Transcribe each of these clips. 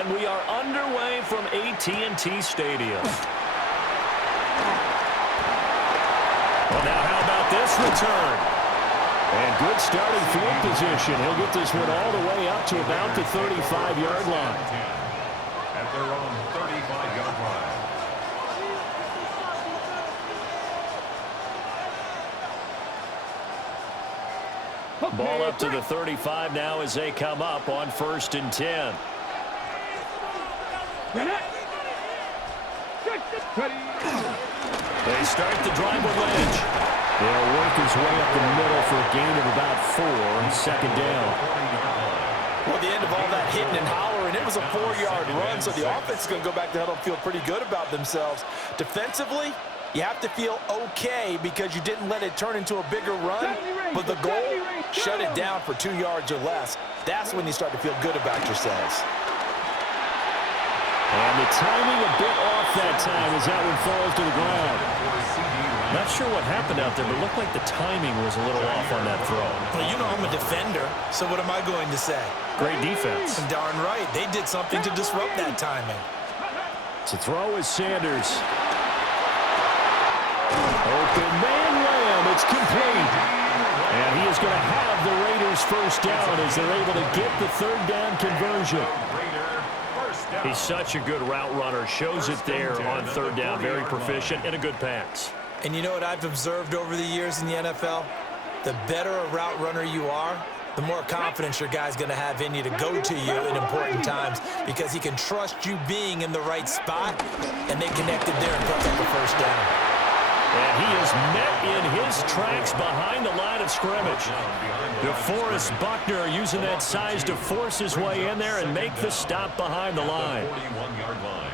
And we are underway from AT&T Stadium. Well, now how about this return? And good starting field position. He'll get this one all the way up to about the 35-yard line. At their own 35-yard line. Ball up to the 35 now as they come up on 1st and 10. They start the drive with Lynch. They'll work his way up the middle for a gain of about 4 on 2nd down. Well, at the end of all that hitting and hollering, it was a 4-yard run, so the offense is going to go back to huddle and feel pretty good about themselves. Defensively, you have to feel okay because you didn't let it turn into a bigger run, but the goal, shut it down for 2 yards or less. That's when you start to feel good about yourselves. And the timing a bit off that time as that one falls to the ground. Not sure what happened out there, but it looked like the timing was a little off on that throw. Well, you know I'm a defender, so what am I going to say? Great defense. Darn right. They did something to disrupt that timing. To throw is Sanders. Open man Lamb. It's complete. And he is going to have the Raiders first down as they're able to get the 3rd down conversion. He's such a good route runner. Shows it there on 3rd down. Very proficient and a good pass. And you know what I've observed over the years in the NFL? The better a route runner you are, the more confidence your guy's going to have in you to go to you in important times because he can trust you being in the right spot, and they connected there and picked up the first down. And he is met in his tracks behind the line of scrimmage. DeForest Buckner using that size to force his way in there and make the stop behind the line. 41-yard line.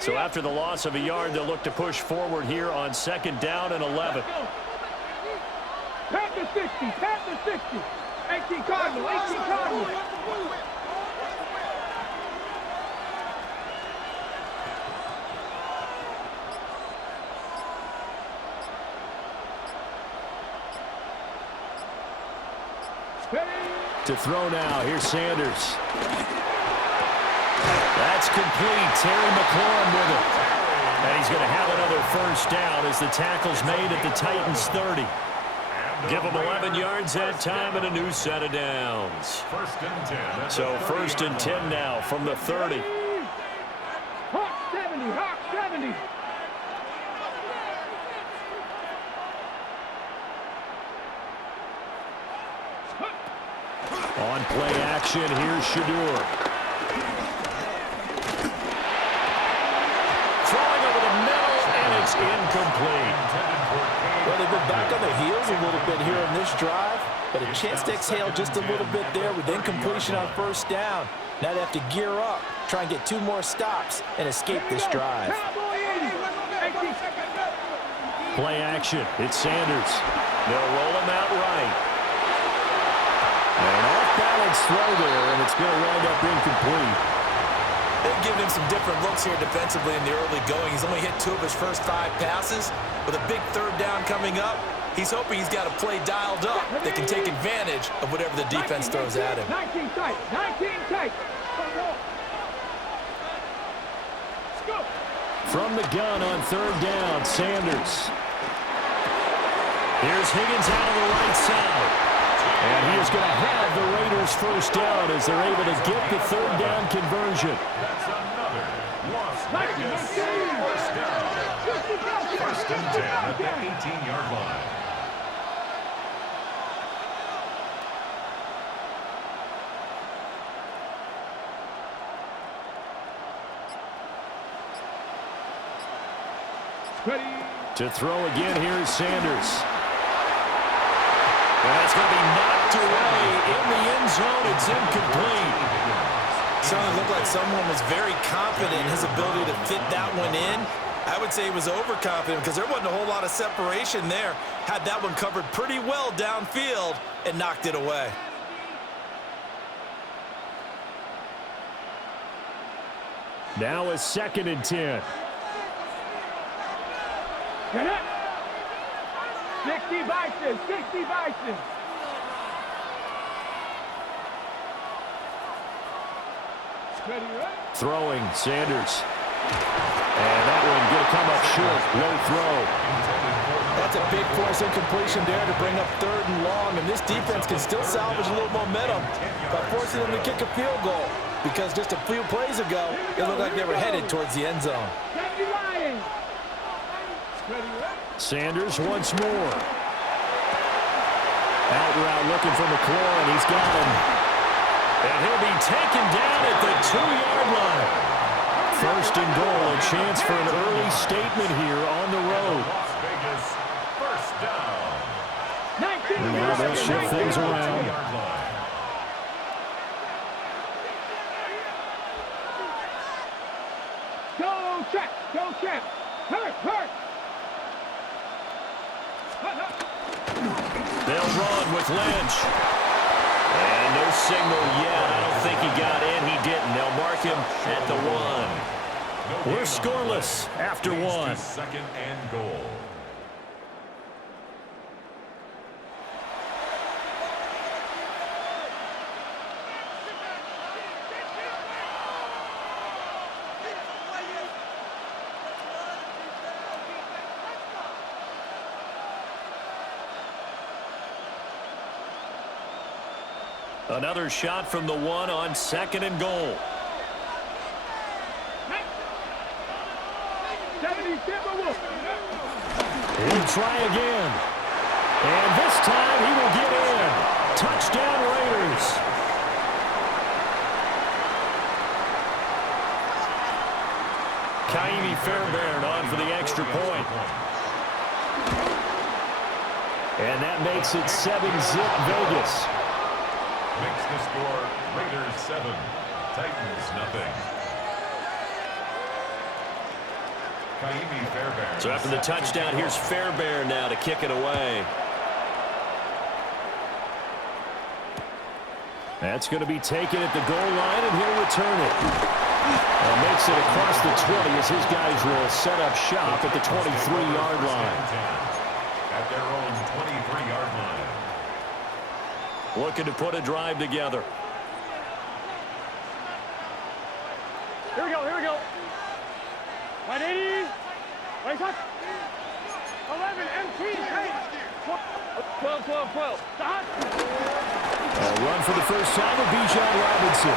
So after the loss of a yard, they'll look to push forward here on 2nd down and 11. Pat the 60, pat the 60. 18 Cardinal, 18 Cardinal. To throw now, here's Sanders. That's complete. Terry McLaurin with it. And he's going to have another first down as the tackle's made at the Titans' 30. Give them 11 yards that time and a new set of downs. So 1st and 10 now from the 30. Hawk 70, Hawk 70. On play action, here's Shadur. Throwing over the middle, and it's incomplete. Well, they've been back on their heels a little bit here in this drive, but a chance to exhale just a little bit there with incompletion on 1st down. Now they have to gear up, try and get 2 more stops, and escape this drive. Play action, it's Sanders. They'll roll him out right. An off-balance throw there, and it's going to wind up incomplete. They've given him some different looks here defensively in the early going. He's only hit 2 of his first 5 passes. With a big 3rd down coming up, he's hoping he's got a play dialed up that can take advantage of whatever the defense throws at him. 19 tight, 19 tight. From the gun on 3rd down, Sanders. Here's Higgins out of the right side. And he is going to have the Raiders first down as they're able to get the 3rd down conversion. That's another Las Vegas first down. 1st and 10 at the 18-yard line. To throw again, here's Sanders. And that's going to be knocked away in the end zone. It's incomplete. Certainly looked like someone was very confident in his ability to fit that one in. I would say he was overconfident because there wasn't a whole lot of separation there. Had that one covered pretty well downfield and knocked it away. Now a 2nd and 10. Get it. 60 Bison, 60 Bison. Throwing, Sanders. And that one going to come up short. Low throw. That's a big force incompletion there to bring up 3rd and long, and this defense can still salvage a little momentum by forcing them to kick a field goal, because just a few plays ago, it looked like they were headed towards the end zone. Sanders once more. Out route looking for McLaurin. He's got him. And he'll be taken down at the 2-yard line. 1st and goal, a chance for an early statement here on the road. Las Vegas, first down. Now they'll shift things around. Go check, go check. Hurt, hurt. They'll run with Lynch. And no signal yet. I don't think he got in. He didn't. They'll mark him at the 1. We're scoreless after 1. 2nd and goal. Another shot from the 1 on 2nd and goal. He'll try again. And this time he will get in. Touchdown Raiders. Kaimi Fairbairn on for the extra point. And that makes it 7-zip Vegas. Makes the score Raiders 7, Titans nothing. Kaimi Fairbairn. So after the touchdown, here's Fairbairn now to kick it away. That's going to be taken at the goal line, and he'll return it. And makes it across the 20 as his guys will set up shop at the 23-yard line. At their own 23-yard line. Looking to put a drive together. Here we go, here we go. 180. Right touch. 11, MT, hey. 12, 12, 12. Stop. A run for the first time of Bijan Robinson.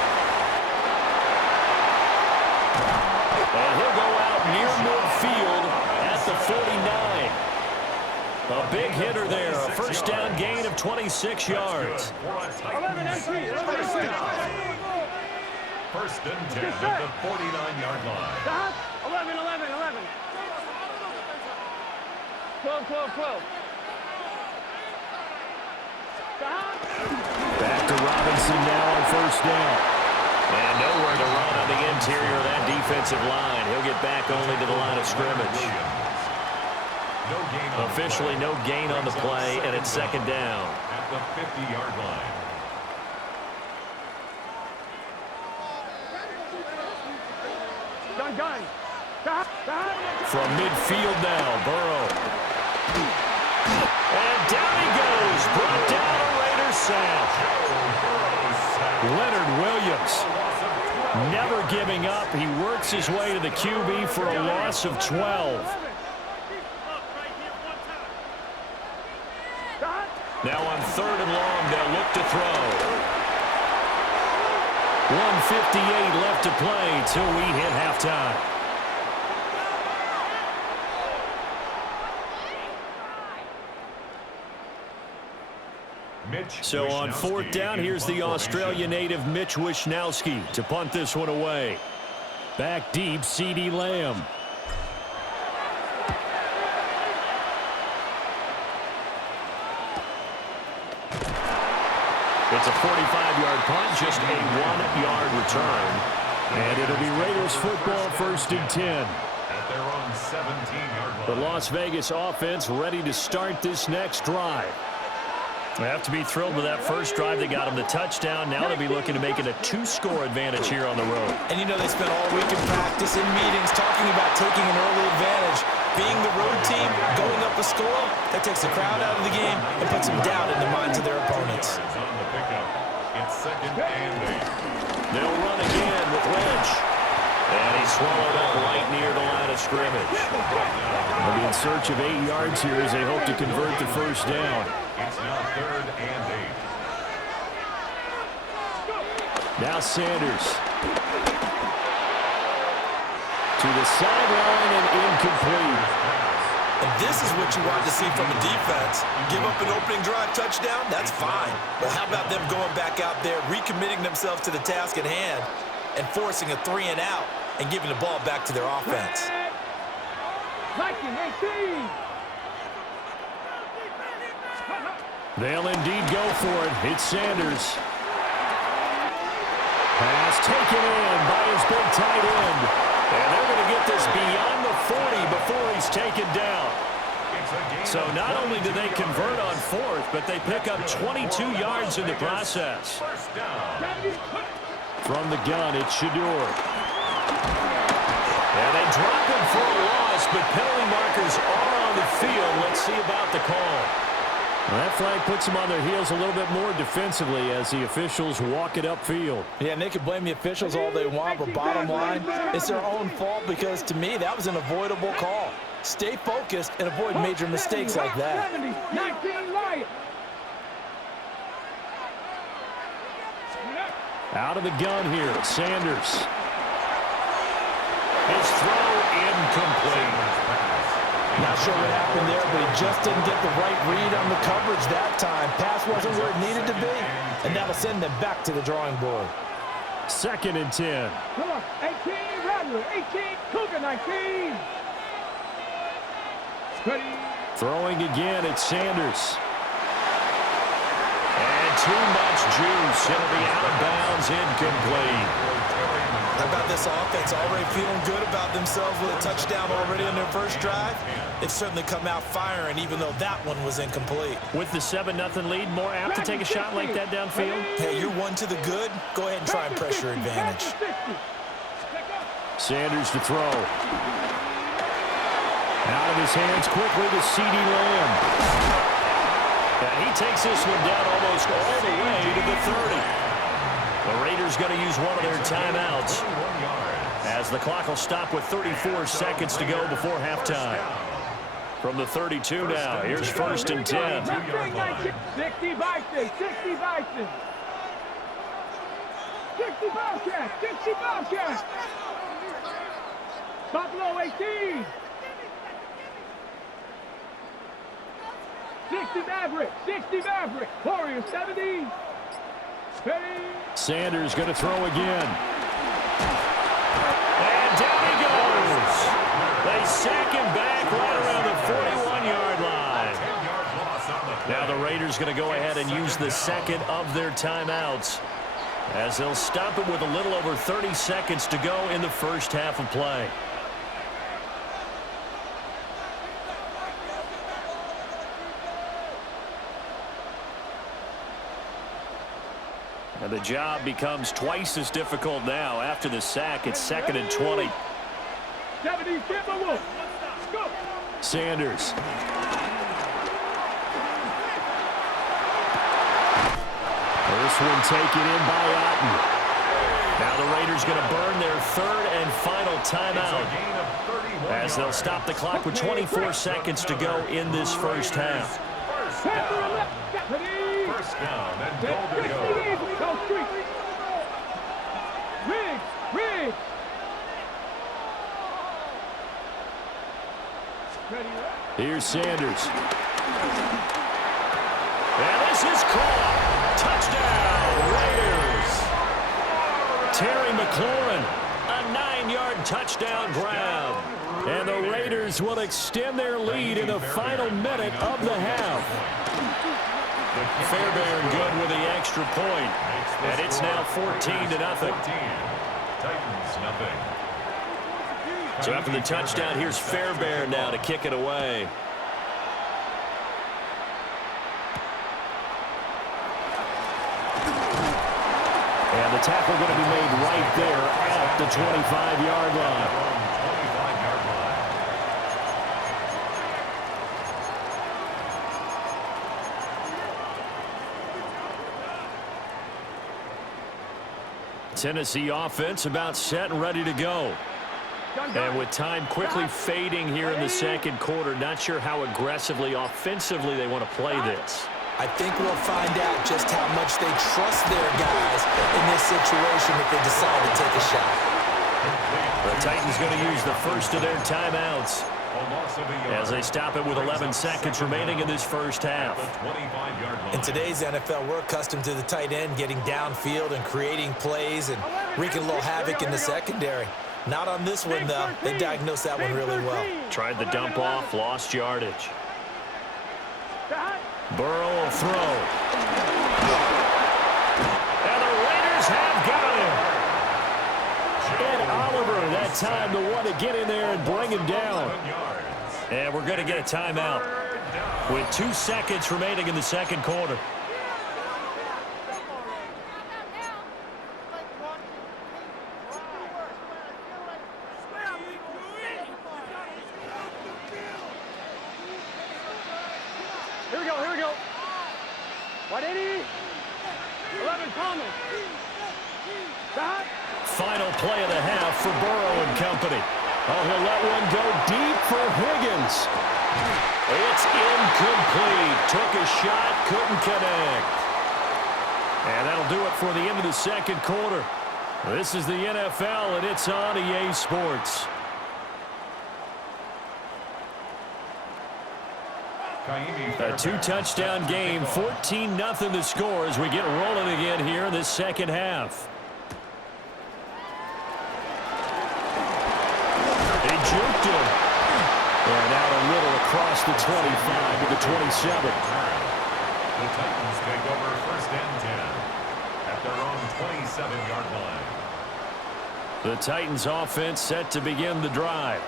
And he'll go out near midfield at the 49. A big hitter there. A first down gain of 26 yards. 11, MT. First and 10 at the 49-yard line. Stop. 11, 11, 11. 12, 12, 12. Stop. Back to Robinson now on first down. And nowhere to run on the interior of that defensive line. He'll get back only to the line of scrimmage. Officially no gain on the play, and it's 2nd down. At the 50-yard line. Gun. Stop. From midfield now, Burrow. And down he goes. Brought down a Raiders sack. Leonard Williams never giving up. He works his way to the QB for a loss of 12. Now on 3rd and long, they'll look to throw. 1:58 left to play till we hit halftime. So on 4th down, here's the Australia native Mitch Wishnowsky to punt this one away. Back deep, CeeDee Lamb. It's a 45-yard punt, just a 1-yard return. And it'll be Raiders football, 1st and 10. At their own 17-yard line. The Las Vegas offense ready to start this next drive. They have to be thrilled with that first drive. They got them the touchdown. Now they'll be looking to make it a 2-score advantage here on the road. And you know they spent all week in practice, in meetings, talking about taking an early advantage. Being the road team, going up a score, that takes the crowd out of the game and puts some doubt in the minds of their opponents. On the pickup. It's 2nd and 8. They'll run again with Lamb swallowed up right near the line of scrimmage. They'll be in search of 8 yards here as they hope to convert the first down. It's now 3rd and 8. Now Sanders. To the sideline and incomplete. And this is what you want to see from a defense. Give up an opening drive touchdown, that's fine. But how about them going back out there, recommitting themselves to the task at hand, and forcing a 3-and-out and giving the ball back to their offense. They'll indeed go for it. It's Sanders. Pass taken in by his big tight end. And they're going to get this beyond the 40 before he's taken down. So not only do they convert on 4th, but they pick up 22 yards in the process. From the gun, it's Shador. And they drop him for a loss, but penalty markers are on the field. Let's see about the call. Well, that flag puts them on their heels a little bit more defensively as the officials walk it upfield. Yeah, and they can blame the officials all they want, but bottom line, it's their own fault because, to me, that was an avoidable call. Stay focused and avoid major mistakes like that. Out of the gun here, Sanders. His throw incomplete. Not sure what happened there, but he just didn't get the right read on the coverage that time. Pass wasn't where it needed to be, and that'll send them back to the drawing board. 2nd and 10. 18, Rattler, 18, Cougar 19. Throwing again, it's Sanders. And too much juice. It'll be out of bounds, incomplete. How about this offense already feeling good about themselves with a touchdown already on their first drive? They've certainly come out firing, even though that one was incomplete. With the 7-0 lead, more apt to take a shot like that downfield? Hey, you're one to the good. Go ahead and try and pressure advantage. Sanders to throw. Out of his hands quickly to CeeDee Lamb. And he takes this one down almost all the way to the 30. The Raiders going to use one of their timeouts as the clock will stop with 34 seconds to go before halftime. From the 32 now, here's 1st and 10. 60 Bison, 60 Bison. 60 Bobcats, 60 Bobcats. Buffalo 18. 60 Maverick, 60 Maverick. Warriors 70. Sanders going to throw again. And down he goes. They sack him back right around the 41-yard line. Now the Raiders going to go ahead and use the second of their timeouts as they'll stop it with a little over 30 seconds to go in the first half of play. And the job becomes twice as difficult now. After the sack, it's 2nd and 20. Sanders. First one taken in by Otten. Now the Raiders going to burn their 3rd and final timeout as they'll stop the clock with 24 seconds to go in this first half. First down and goal to go. Riggs. Here's Sanders. And this is caught. Touchdown, Raiders. Terry McLaurin, a 9-yard touchdown grab. And the Raiders will extend their lead in the final minute of the half. Fairbairn good with the extra point. And it's now 14-0. Titans nothing. So after the touchdown, here's Fairbairn now to kick it away. And the tackle going to be made right there at the 25-yard line. Tennessee offense about set and ready to go. And with time quickly fading here in the second quarter, not sure how aggressively, offensively they want to play this. I think we'll find out just how much they trust their guys in this situation if they decide to take a shot. The Titans going to use the first of their timeouts as they stop it with 11 seconds remaining in this first half. In today's NFL, we're accustomed to the tight end getting downfield and creating plays and wreaking a little havoc in the secondary. Not on this one, though. They diagnosed that one really well. Tried the dump off, lost yardage. Burrow will throw. And the Raiders have got him. And Oliver, that time the one to get in there and bring him down. And we're going to get a timeout with 2 seconds remaining in the second quarter. Here we go. 180. 11 Thomas. Stop. Final play of the half for Burrow and company. Oh, he'll let one go deep for Higgins. It's incomplete. Took a shot, couldn't connect. And that'll do it for the end of the second quarter. This is the NFL, and it's on EA Sports. A 2-touchdown game, 14-0 the score as we get rolling again here in this second half. He juked him. And out a little across the 25 to the 27. The Titans take over first and 10 at their own 27-yard line. The Titans offense set to begin the drive.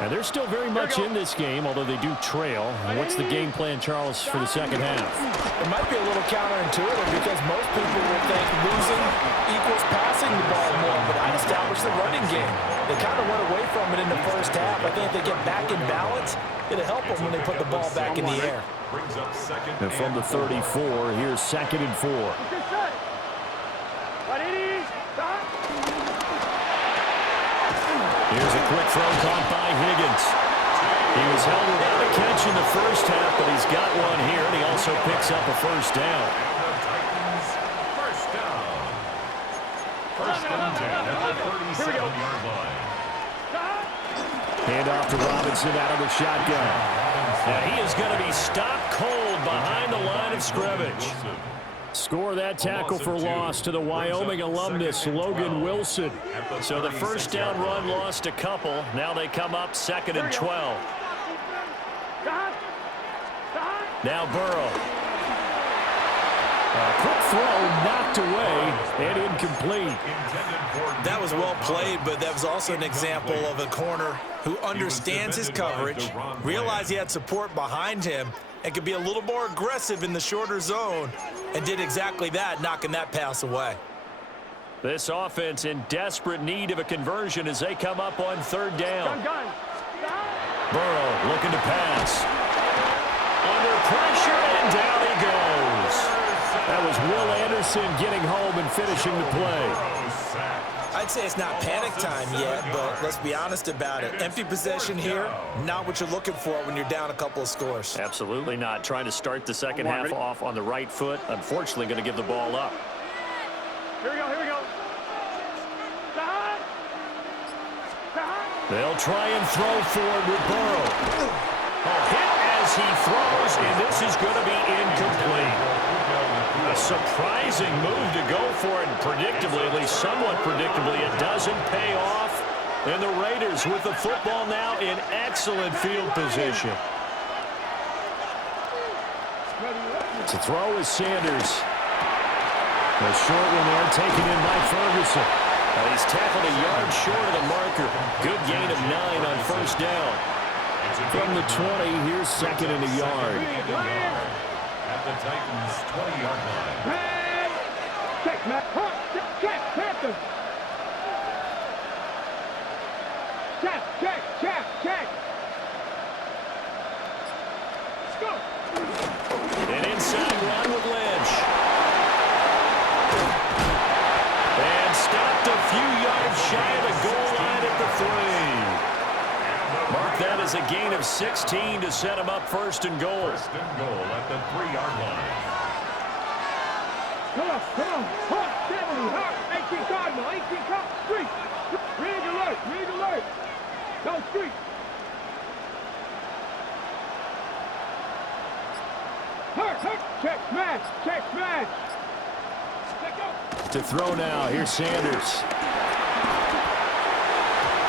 And they're still very much in this game, although they do trail. And what's the game plan, Charles, for the second half? It might be a little counterintuitive because most people will think losing equals passing the ball more, but I'd establish the running game. They kind of went away from it in the first half. I think if they get back in balance, it'll help them when they put the ball back in the air. And from the 34, here's 2nd and 4. Here's a quick throw caught by Higgins. He was held without a catch in the first half, but he's got one here, and he also picks up a first down. First down. First and 10 at the 37-yard line. Hand off to Robinson out of the shotgun. Now he is going to be stopped cold behind the line of scrimmage. Score that tackle for loss to the Wyoming alumnus, Logan Wilson. So the first down run lost a couple. Now they come up 2nd and 12. Now Burrow. A quick throw knocked away and incomplete. That was well played, but that was also an example of a corner who understands his coverage, realized he had support behind him, and could be a little more aggressive in the shorter zone, and did exactly that, knocking that pass away. This offense in desperate need of a conversion as they come up on 3rd down. Burrow looking to pass. Under pressure, and down he goes. That was Will Anderson getting home and finishing the play. I'd say it's not panic time yet, but let's be honest about it. Empty possession here, not what you're looking for when you're down a couple of scores. Absolutely not. Trying to start the second half off on the right foot. Unfortunately, going to give the ball up. Here we go. They'll try and throw forward with Burrow. Hit as he throws, and this is going to be incomplete. A surprising move to go for it, and predictably, at least somewhat predictably, it doesn't pay off. And the Raiders with the football now in excellent field position. To throw is Sanders. A short one there taken in by Ferguson. He's tackled a yard short of the marker. Good gain of 9 on first down. From the 20, here's 2nd and a yard. At the Titans' 20-yard line. Check, Matt. Check, Panthers. Check. Let's go. An inside run with Lynch. And stopped a few yards shy of the goal line at the 3. That is a gain of 16 to set him up first and goal. First and goal at the 3-yard line. Come on, hot, 70, hot, 18 cardinal, 18 cop, street. Rig alert. Go street. Hurt, check smash. To throw now, here's Sanders.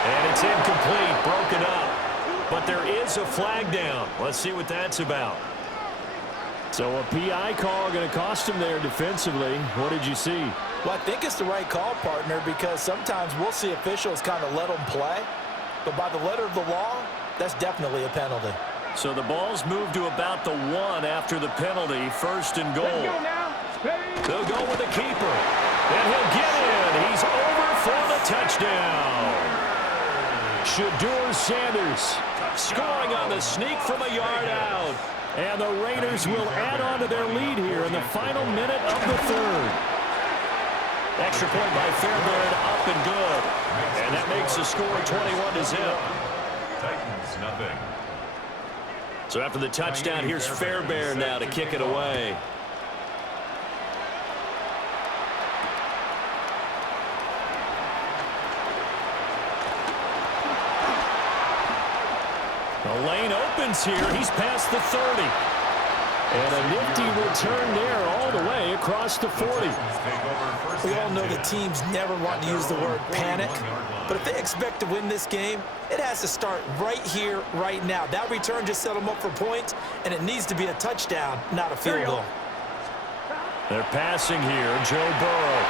And it's incomplete, broken up. But there is a flag down. Let's see what that's about. So a PI call going to cost him there defensively. What did you see? Well, I think it's the right call, partner, because sometimes we'll see officials kind of let them play. But by the letter of the law, that's definitely a penalty. So the ball's moved to about the 1 after the penalty. First and goal. Let's go now. They'll go with the keeper. And he'll get in. He's over for the touchdown. Shadur Sanders scoring on the sneak from a yard out. And the Raiders will add on to their lead here in the final minute of the third. Extra point by Fairbairn, up and good. And that makes the score 21-0. Titans, nothing. So after the touchdown, here's Fairbairn now to kick it away. The lane opens here. He's past the 30. And a nifty return there all the way across the 40. We all know the teams never want to use the word panic, but if they expect to win this game, it has to start right here, right now. That return just set them up for points, and it needs to be a touchdown, not a field goal. They're passing here. Joe Burrow.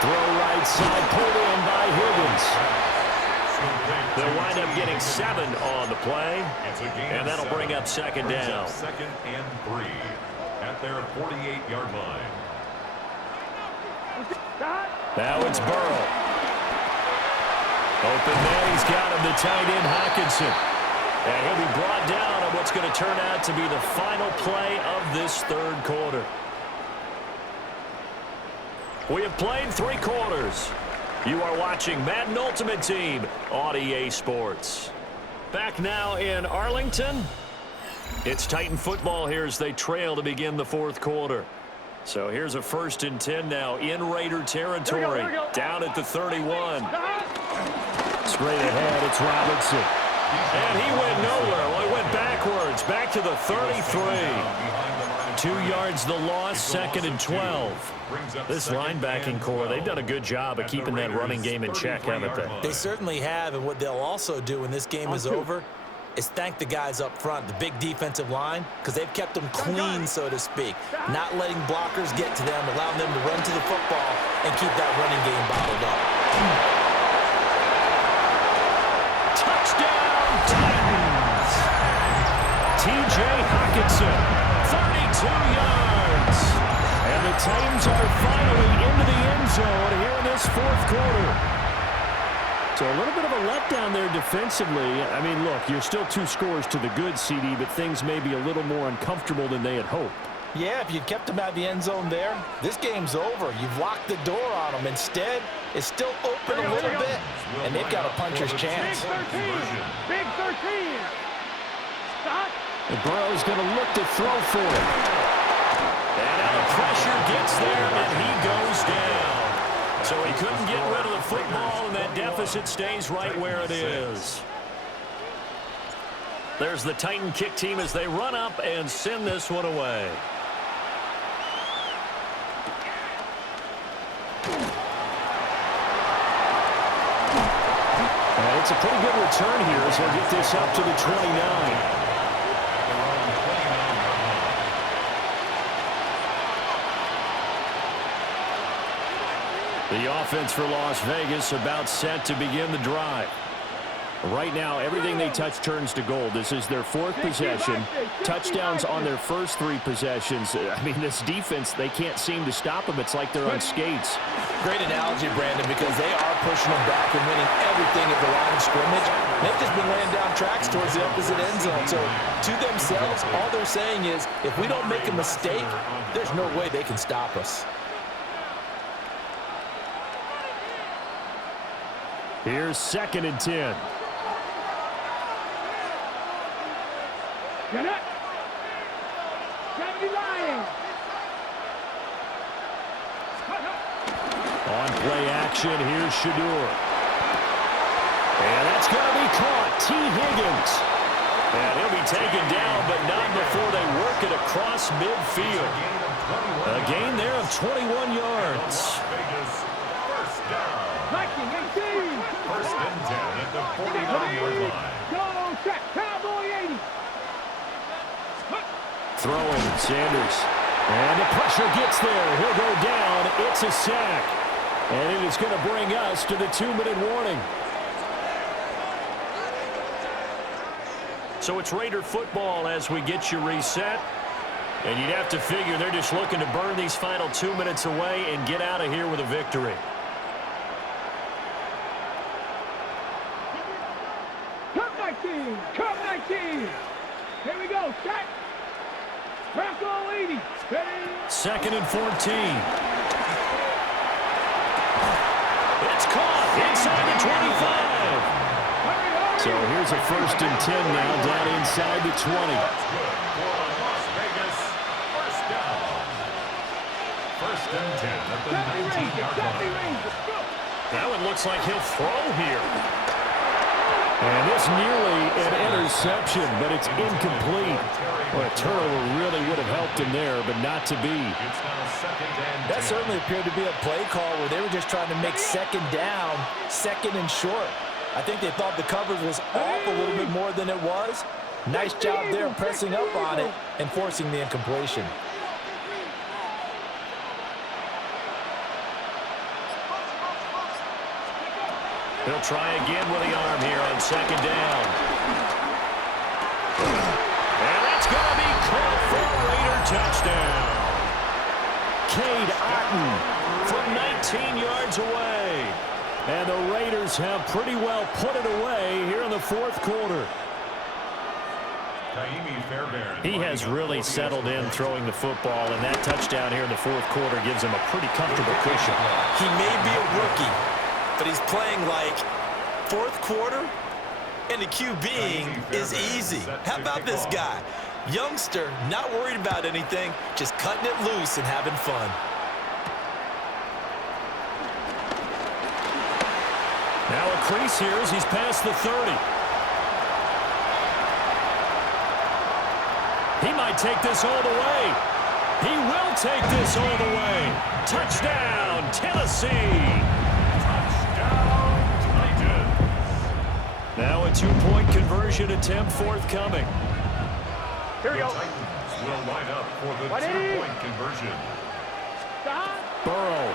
Throw right side, pulled in by Higgins. They'll wind up getting 7 on the play, and that'll bring up second down. Second and 3 at their 48-yard line. Now it's Burrow. Open man, he's got him, the tight end, Hockenson. And he'll be brought down on what's going to turn out to be the final play of this third quarter. We have played 3 quarters. You are watching Madden Ultimate Team on EA Sports. Back now in Arlington. It's Titan football here as they trail to begin the fourth quarter. So here's a 1st and 10 now in Raider territory. Down at the 31. Straight ahead, it's Robinson. And he went nowhere. Well, he went backwards. Back to the 33. 2 yards the loss, 2nd and 12. This linebacking core, they've done a good job of keeping that running game in check, haven't they? They certainly have, and what they'll also do when this game is over is thank the guys up front, the big defensive line, because they've kept them clean, so to speak, not letting blockers get to them, allowing them to run to the football and keep that running game bottled up. Touchdown, Titans! T.J. Hockenson, 32 yards. And the Titans are finally into the end zone here in this fourth quarter. So a little bit of a letdown there defensively. I mean, look, you're still 2 scores to the good, CD, but things may be a little more uncomfortable than they had hoped. Yeah, if you'd kept them out of the end zone there, this game's over. You've locked the door on them. Instead, it's still open a little bit, and they've got a puncher's chance. Big 13. Stop. And Burrow's going to look to throw for it. And now the pressure gets there, and he goes down. So he couldn't get rid of the football, and that deficit stays right where it is. There's the Titan kick team as they run up and send this one away. And it's a pretty good return here as they'll get this up to the 29. The offense for Las Vegas about set to begin the drive. Right now, everything they touch turns to gold. This is their 4th possession. Touchdowns on their first 3 possessions. I mean, this defense, they can't seem to stop them. It's like they're on skates. Great analogy, Brandon, because they are pushing them back and winning everything at the line of scrimmage. They've just been laying down tracks towards the opposite end zone. So, to themselves, all they're saying is, if we don't make a mistake, there's no way they can stop us. Here's 2nd and 10. Get up. 70 Lions. On play action, here's Shadur. And that's going to be caught. T. Higgins. And he'll be taken down, but not before they work it across midfield. A gain there of 21 yards. First down. Viking 18. First and 10 at the 49-yard line. Go check. Cowboy 80. Throwing, Sanders. And the pressure gets there. He'll go down. It's a sack. And it is going to bring us to the 2-minute warning. So it's Raider football as we get you reset. And you'd have to figure they're just looking to burn these final 2 minutes away and get out of here with a victory. Cup 19. Cup 19. Here we go. Check. Bronco 80. Ready. 2nd and 14. It's caught inside the 25. So here's a 1st and 10 now down inside the 20. That's good for Las Vegas. First down. First and 10 at the 19-yard line. That one looks like he'll throw here. And this nearly an interception, but it's incomplete. Well, a turnover really would have helped him there, but not to be. It's now 2nd and 10. That certainly appeared to be a play call where they were just trying to make second down, second and short. I think they thought the coverage was off a little bit more than it was. Nice job there pressing up on it and forcing the incompletion. He'll try again with the arm here on 2nd down. And that's going to be caught for a Raider touchdown. Cade Otton from 19 yards away. And the Raiders have pretty well put it away here in the 4th quarter. He has really settled in throwing the football, and that touchdown here in the 4th quarter gives him a pretty comfortable cushion. He may be a rookie, but he's playing like 4th quarter, and the QBing is easy. How about this guy? Youngster, not worried about anything, just cutting it loose and having fun. Now a crease here as he's past the 30. He might take this all the way. He will take this all the way. Touchdown, Tennessee. Touchdown, Titans. Now a 2-point conversion attempt forthcoming. Here we The go. Titans will line up for the 180. 2-point conversion. Stop. Burrow.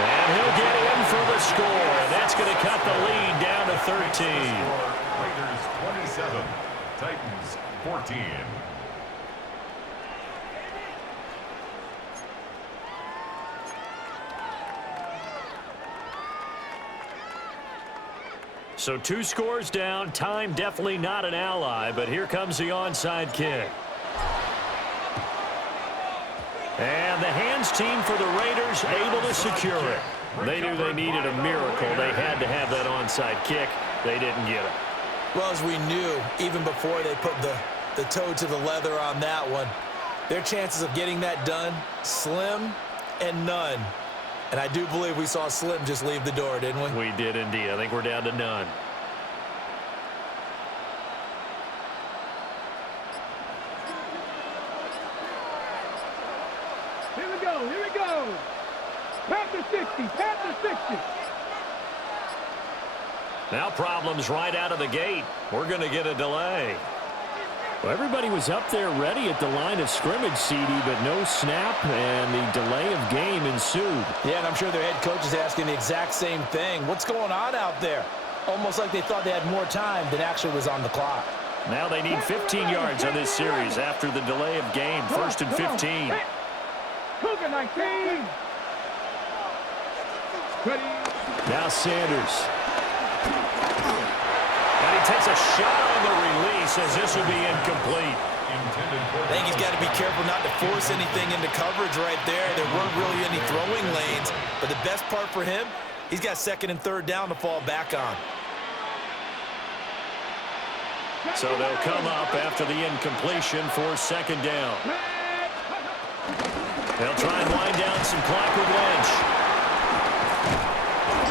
And he'll get in for the score. And that's going to cut the lead down to 13. Raiders 27, Titans 14. So 2 scores down. Time definitely not an ally, but here comes the onside kick. And the hands team for the Raiders able to secure it. They knew they needed a miracle. They had to have that onside kick. They didn't get it. Well, as we knew, even before they put the toe to the leather on that one, their chances of getting that done, slim and none. And I do believe we saw Slim just leave the door, didn't we? We did indeed. I think we're down to none. Here we go. Here we go. Panther 60. Panther 60. Now problems right out of the gate. We're going to get a delay. Well, everybody was up there ready at the line of scrimmage, CD, but no snap, and the delay of game ensued. Yeah, and I'm sure their head coach is asking the exact same thing. What's going on out there? Almost like they thought they had more time than actually was on the clock. Now they need 15 yards on this series after the delay of game. 1st and 15. Cougar 19. Ready. Now Sanders. And he takes a shot on the release as this will be incomplete. I think he's got to be careful not to force anything into coverage right there. There weren't really any throwing lanes. But the best part for him, he's got 2nd and 3rd down to fall back on. So they'll come up after the incompletion for second down. They'll try and wind down some clock with Lynch.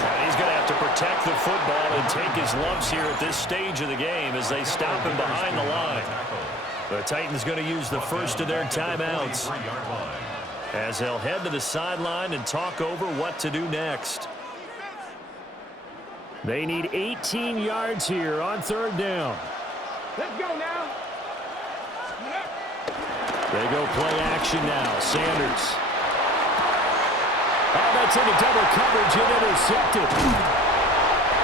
And he's going to have to protect the football and take his lumps here at this stage of the game as they stop him behind the line. The Titans going to use the first of their timeouts as they'll head to the sideline and talk over what to do next. They need 18 yards here on third down. Let's go now. They go play action now. Sanders. Oh, that's into double coverage and intercepted.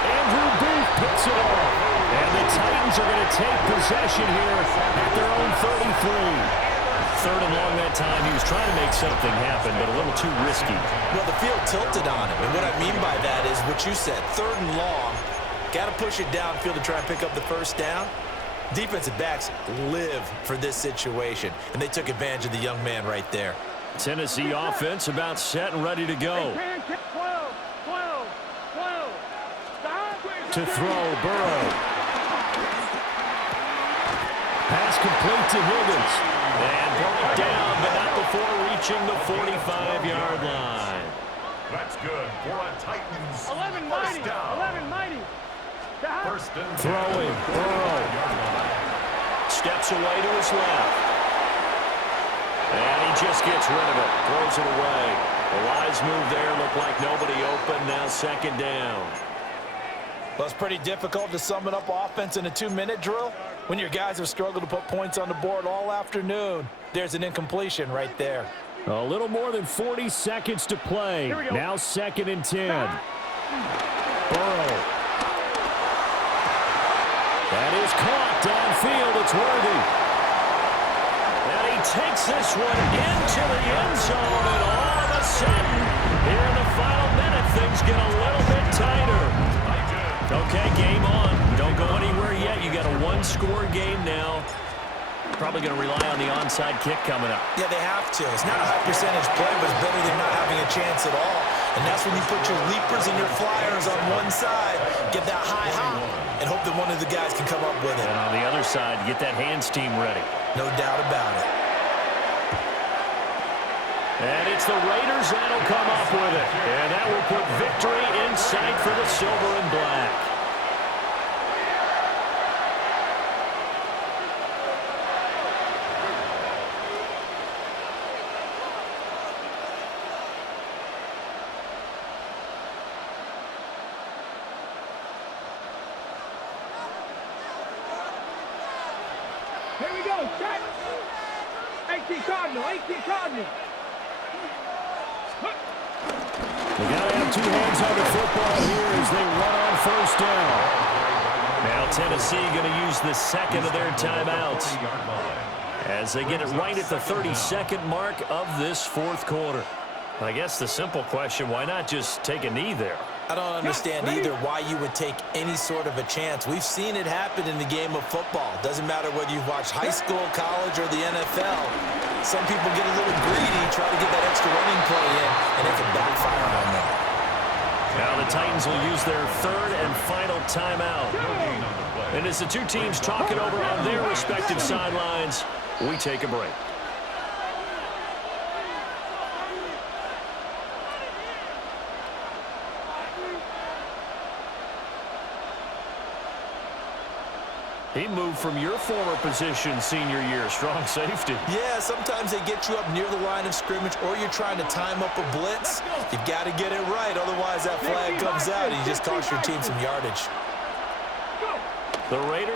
Andrew Booth picks it off. And the Titans are going to take possession here at their own 33. Third and long that time. He was trying to make something happen, but a little too risky. Well, the field tilted on him. And what I mean by that is what you said. Third and long. Got to push it downfield to try and pick up the first down. Defensive backs live for this situation, and they took advantage of the young man right there. Tennessee offense about set and ready to go. 12. To throw, Burrow. Pass complete to Higgins. And brought down, but not before reaching the 45-yard line. That's good for a Titans 11 first mighty. down. 11 mighty. First and Throwing, Burrow. Steps away to his left. And he just gets rid of it. Throws it away. A wise move there. Looked like nobody open. Now second down. Well, it's pretty difficult to sum it up offense in a 2-minute drill when your guys have struggled to put points on the board all afternoon. There's an incompletion right there. A little more than 40 seconds to play. Now second and 10. Burrow. That is caught downfield. It's Worthy. And he takes this one into the end zone. And all of a sudden, here in the final minute, things get a little bit tighter. Okay, game on. Don't go anywhere yet. You got a one-score game now. Probably going to rely on the onside kick coming up. Yeah, they have to. It's not a high percentage play, but it's better than not having a chance at all. And that's when you put your leapers and your flyers on one side, get that high hop, and hope that one of the guys can come up with it. And on the other side, get that hands team ready. No doubt about it. And it's the Raiders that'll come up with it. And that will put victory in sight for the silver and black. Here we go. Set. 18 Cardinal. 18 Cardinal. They got to have two hands on the football here as they run on first down. Now Tennessee going to use the second of their timeouts as they get it right at the 32nd mark of this fourth quarter. I guess the simple question, why not just take a knee there? I don't understand either why you would take any sort of a chance. We've seen it happen in the game of football. Doesn't matter whether you've watched high school, college, or the NFL. Some people get a little greedy, try to get that extra running play in, and it can backfire on them. Now the Titans will use their third and final timeout. And as the two teams talk it over on their respective sidelines, we take a break. He moved from your former position senior year, strong safety. Yeah, sometimes they get you up near the line of scrimmage or you're trying to time up a blitz. You've got to get it right, otherwise that flag comes out and you just cost your team some yardage. The Raiders